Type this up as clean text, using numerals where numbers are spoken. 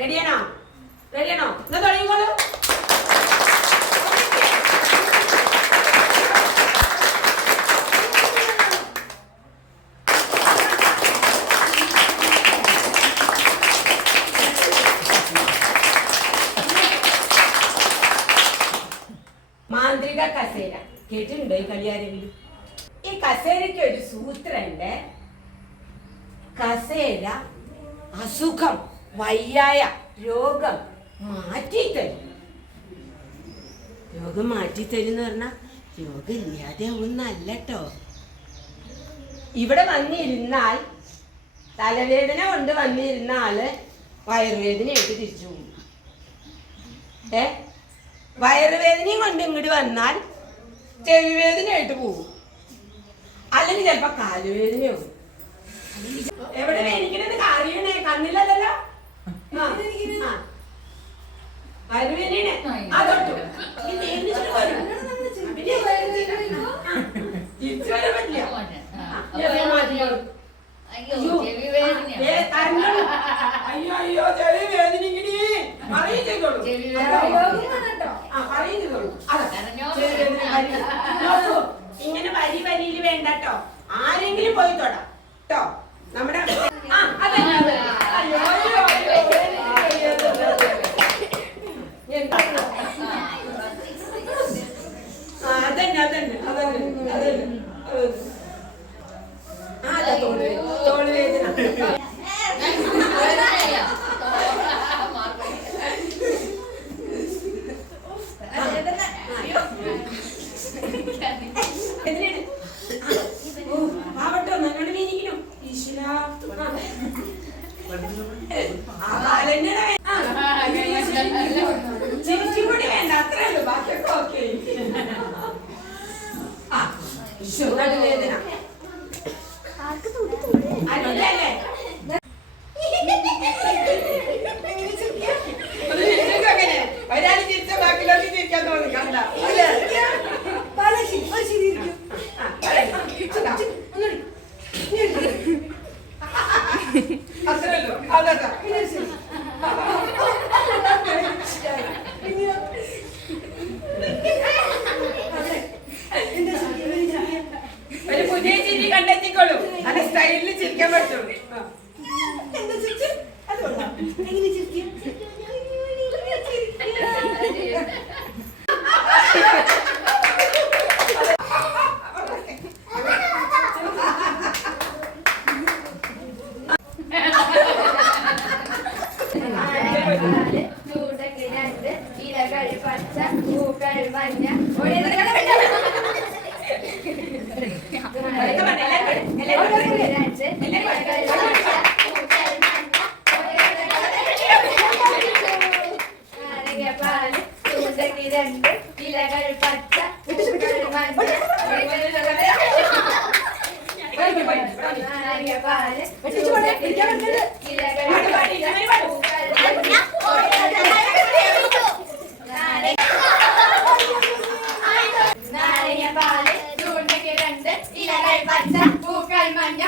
റെഡിയാണോ? റെഡിയാണോ? എന്നാ തുടങ്ങിക്കോളൂ. മാന്ത്രിക കസേര കേട്ടിട്ടുണ്ടോ ഈ കളി ആരെങ്കിലും? ഈ കസേരയ്ക്ക് ഒരു സൂത്രണ്ട്. കസേര അസുഖം, വയ്യായ, രോഗം മാറ്റിത്തരും. രോഗം മാറ്റിത്തരും എന്ന് പറഞ്ഞാൽ രോഗം ഇല്ലാതെ ഒന്നല്ലോ. ഇവിടെ വന്നിരുന്നാൽ തലവേദന കൊണ്ട് വന്നിരുന്ന ആള് വയറുവേദനയായിട്ട് തിരിച്ചു പോകും. വയറുവേദനയും കൊണ്ട് ഇങ്ങോട്ട് വന്നാൽ ചെവിവേദനയായിട്ട് പോകും. അല്ലെങ്കിൽ ചിലപ്പോ കാലുവേദനയാവും. എവിടെ വേദനിക്കണെന്ന് കാര്യണേ, കണ്ണിലല്ലോ. വയറുവേദനയാണ് അതൊട്ടു തിരിച്ചു വരാൻ പറ്റില്ല. അയ്യോ അയ്യോ ചെവി വേദനിക്കണേ പറയും ചെയ്തോളൂ. ഇങ്ങനെ വരി വരിയിൽ വേണ്ടട്ടോ. ആരെങ്കിലും പോയി തൊടാം ട്ടോ. നമ്മുടെ അതന്നെ അതന്നെ അതന്നെ അതന്നെ തോളുവേദന. ആവട്ടോ നല്ലോണം വീനിക്കണം. ഈശ്വര ചിരിച്ചുകൂടി വേണ്ട, അത്രേ ഉള്ളൂ. ബാക്കിയൊക്കെ ഓക്കെ. നടുവേദന അല്ലേ? ഒരാൾ ചിരിച്ച ബാക്കിലോട്ട് ചിരിക്കാൻ തോന്നി കണ്ട അത്രല്ലോ. അതാ ഒരു പുതിയ ചിരി കണ്ടെത്തിക്കോളൂ. അത് സ്റ്റൈലിൽ ചിരിക്കാൻ പറ്റുള്ളൂ. പൂക്കൾ മഞ്ഞ